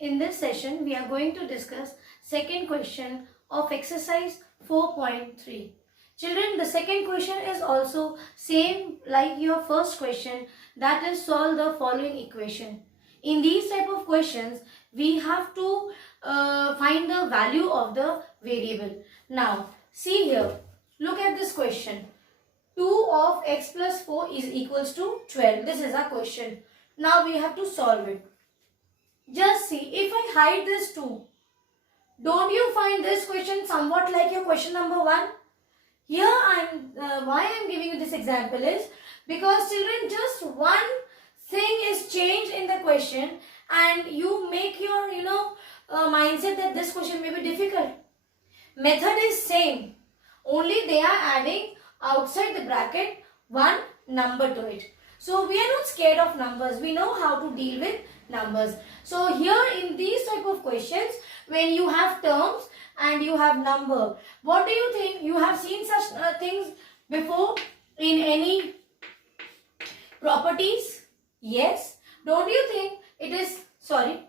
In this session, we are going to discuss second question of exercise 4.3. Children, the second question is also same like your first question, that is solve the following equation. In these type of questions, we have to find the value of the variable. Now, see here, look at this question. 2 of x plus 4 is equals to 12. This is our question. Now we have to solve it. Just see, if I hide this 2, don't you find this question somewhat like your question number 1? Here why I am giving you this example is because children, just one thing is changed in the question and you make your mindset that this question may be difficult. Method is same, only they are adding outside the bracket one number to it. So we are not scared of numbers. We know how to deal with numbers. So here in these type of questions, when you have terms and you have number, what do you think? You have seen such things before in any properties? Yes. Don't you think it is, sorry.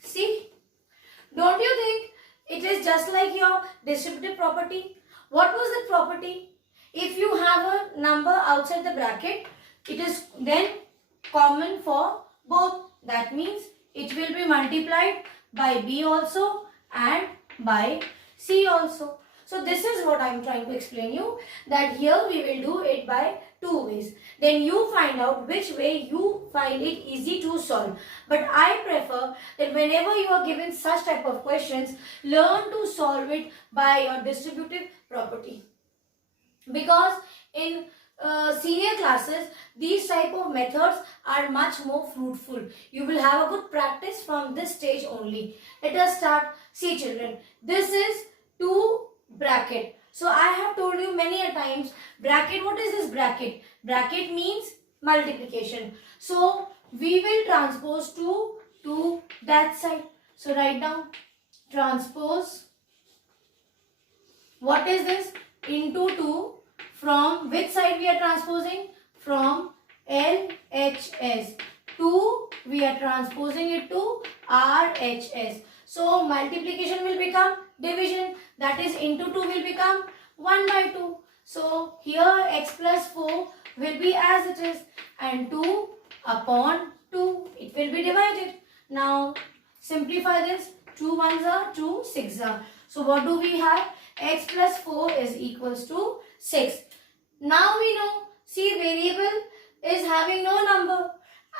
See, don't you think it is just like your distributive property? What was the property? If you have a number outside the bracket, it is then common for both. That means it will be multiplied by B also and by C also. So this is what I am trying to explain you, that here we will do it by two ways. Then you find out which way you find it easy to solve. But I prefer that whenever you are given such type of questions, learn to solve it by your distributive property. Because in senior classes, these type of methods are much more fruitful. You will have a good practice from this stage only. Let us start. See children, this is 2 bracket. So I have told you many a times, bracket, what is this bracket? Bracket means multiplication. So we will transpose 2 to that side. So write down transpose. What is this? Into 2. From which side we are transposing? From LHS. 2 we are transposing it to RHS. So multiplication will become division, that is into 2 will become 1 by 2. So here x plus 4 will be as it is and 2 upon 2 it will be divided. Now simplify this. 2 ones are 2, 6 are. So what do we have? X plus 4 is equals to 6. Now we know, see, variable is having no number,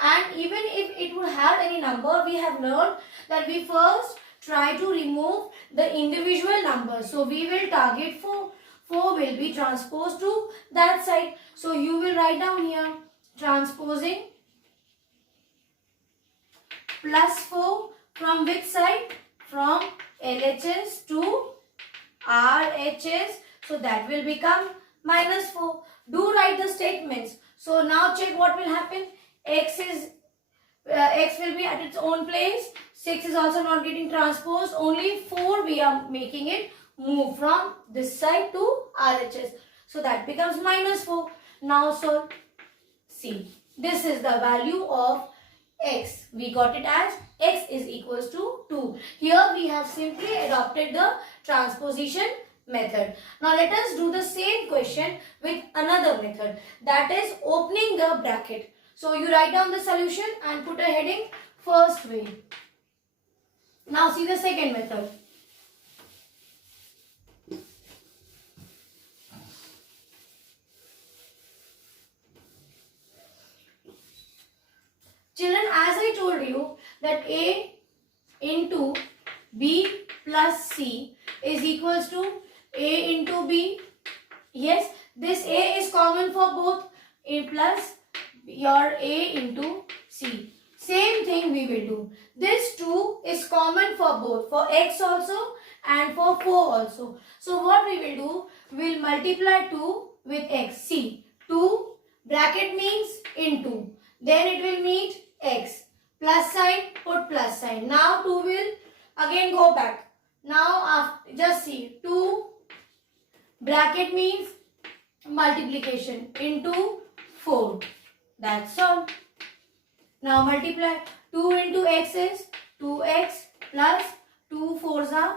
and even if it would have any number, we have learned that we first try to remove the individual numbers. So we will target 4. 4 will be transposed to that side. So you will write down here transposing plus 4 from which side? From LHS to RHS. So that will become minus 4. Do write the statements. So now check what will happen. X will be at its own place. 6 is also not getting transposed. Only 4 we are making it move from this side to RHS. So that becomes minus 4. Now solve. See, this is the value of x. We got it as x is equals to 2. Here we have simply adopted the transposition method. Now let us do the same question with another method, that is opening the bracket. So you write down the solution and put a heading first way. Now see the second method. Children, as I told you that A into B plus C is equals to A into B. Yes, this A is common for both, A plus your A into C. Same thing we will do. This 2 is common for both, for X also and for 4 also. So what we will do, we will multiply 2 with X. See, 2 bracket means into. Then it will meet X. Plus sign, put plus sign. Now 2 will again go back. Now after, just see, 2 bracket means multiplication into 4. That's all. Now multiply. 2 into x is 2x plus 2 4s are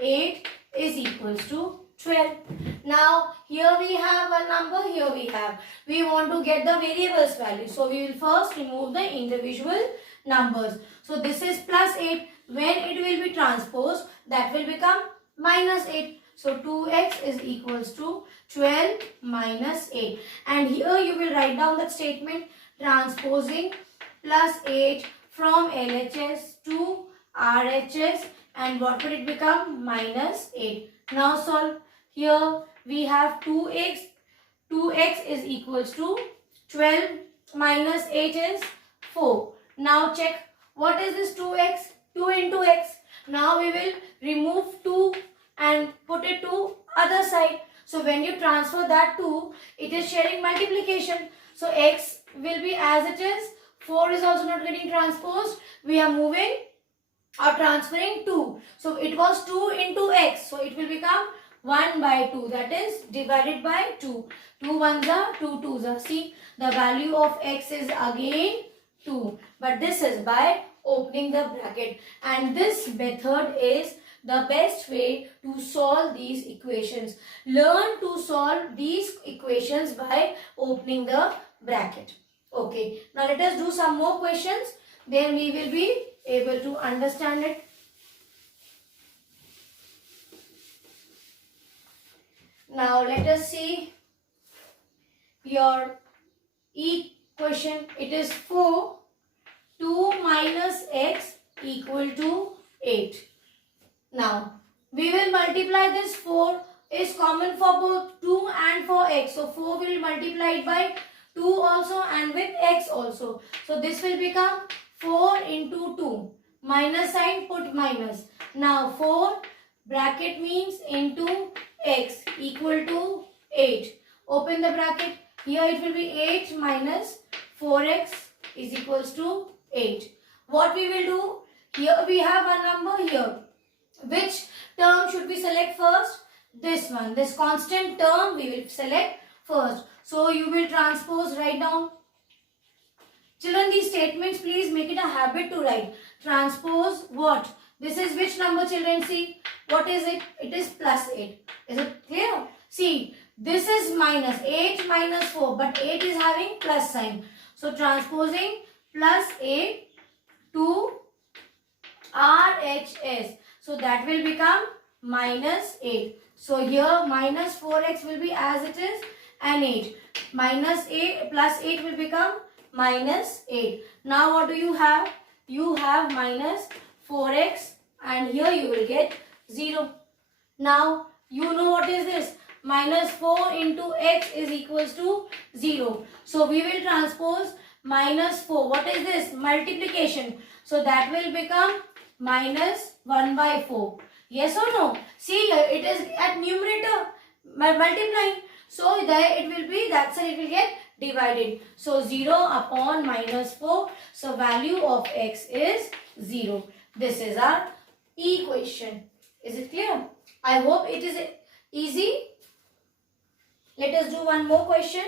8 is equals to 12. Now here we have a number, here we have. We want to get the variables value. So we will first remove the individual numbers. So this is plus 8. When it will be transposed, that will become minus 8. So 2x is equals to 12 minus 8. And here you will write down the statement transposing plus 8 from LHS to RHS, and what will it become? Minus 8. Now solve. Here we have 2x. 2x is equals to 12 minus 8 is 4. Now check. What is this 2x? 2 into x. Now we will remove 2 and put it to other side. So when you transfer that 2, it is sharing multiplication. So x will be as it is. 4 is also not getting transposed. We are moving or transferring 2. So it was 2 into x. So it will become 1 by 2. That is divided by 2. 2 ones are 2 twos are. See, the value of x is again 2. But this is by opening the bracket. And this method is the best way to solve these equations. Learn to solve these equations by opening the bracket. Okay, now let us do some more questions. Then we will be able to understand it. Now let us see your E question. It is 4. 2 minus x equal to 8. Now we will multiply this. 4 is common for both 2 and for x. So 4 will be multiplied by 2 also and with x also. So this will become 4 into 2. Minus sign, put minus. Now 4 bracket means into x equal to 8. Open the bracket. Here it will be 8 minus 4x is equals to 8. What we will do? Here we have a number here. Which term should we select first? This one. This constant term we will select first. So you will transpose, write down. Children, these statements please make it a habit to write. Transpose what? This is which number, children? See, what is it? It is plus 8. Is it clear? See, this is minus 8 minus 4, but 8 is having plus sign. So transposing plus 8 to RHS. So that will become minus 8. So here minus 4x will be as it is and 8. Minus 8 plus 8 will become minus 8. Now what do you have? You have minus 4x and here you will get 0. Now you know what is this? Minus 4 into x is equals to 0. So we will transpose minus 4. What is this? Multiplication. So that will become minus 1 by 4. Yes or no? See, it is at numerator multiplying. So there it will be, that's why it will get divided. So 0 upon minus 4. So value of x is 0. This is our equation. Is it clear? I hope it is easy. Let us do one more question.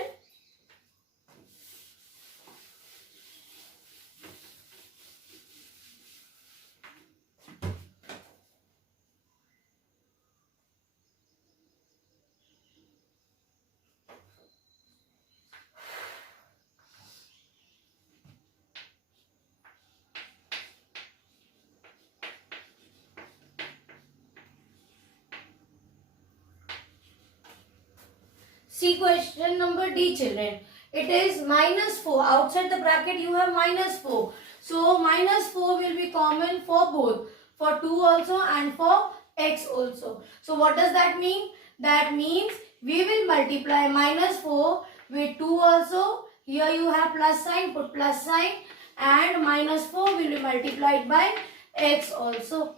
See question number D, children. It is minus 4. Outside the bracket you have minus 4. So minus 4 will be common for both. For 2 also and for x also. So what does that mean? That means we will multiply minus 4 with 2 also. Here you have plus sign, put plus sign. And minus 4 will be multiplied by x also.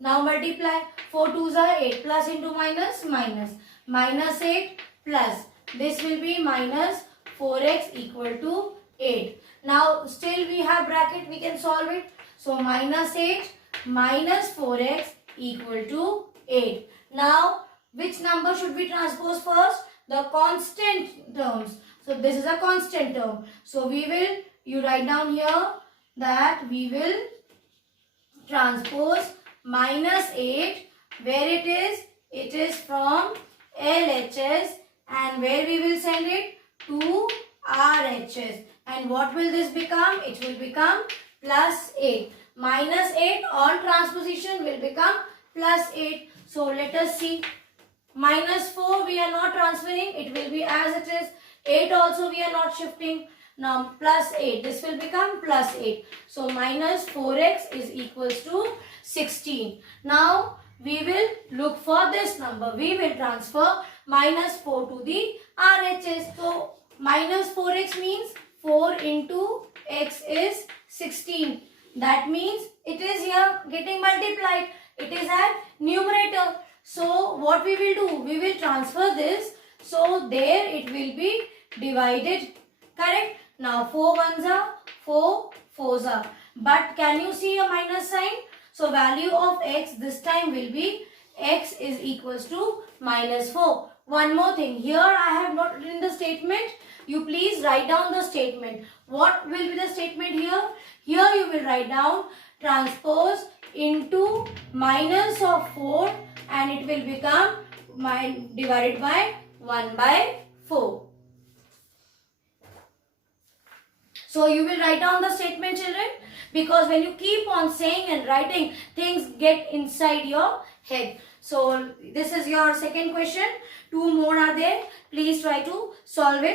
Now multiply. 4 2s are 8. Plus into minus, minus. Minus 8 plus. This will be minus 4x equal to 8. Now still we have bracket. We can solve it. So minus 8 minus 4x equal to 8. Now which number should we transpose first? the constant terms. So this is a constant term. So you write down here that we will transpose minus 8 where it is from LHS, and where we will send it to RHS. And what will this become? It will become plus 8. Minus 8 on transposition will become plus 8. So let us see. Minus 4 we are not transferring. It will be as it is. 8 also we are not shifting. Now plus 8. This will become plus 8. So minus 4x is equals to 16. Now we will look for this number. We will transfer minus 4 to the RHS. So minus 4x means 4 into x is 16. That means it is here getting multiplied. It is at numerator. So what we will do? We will transfer this. So there it will be divided. Correct? Now 4 ones are 4 fours are. But can you see a minus sign? So value of x this time will be x is equals to minus 4. One more thing. Here I have not written the statement. You please write down the statement. What will be the statement here? Here you will write down transpose into minus of 4 and it will become divided by 1 by 4. So you will write down the statement, children, because when you keep on saying and writing, things get inside your head. So this is your second question. 2 more are there. Please try to solve it.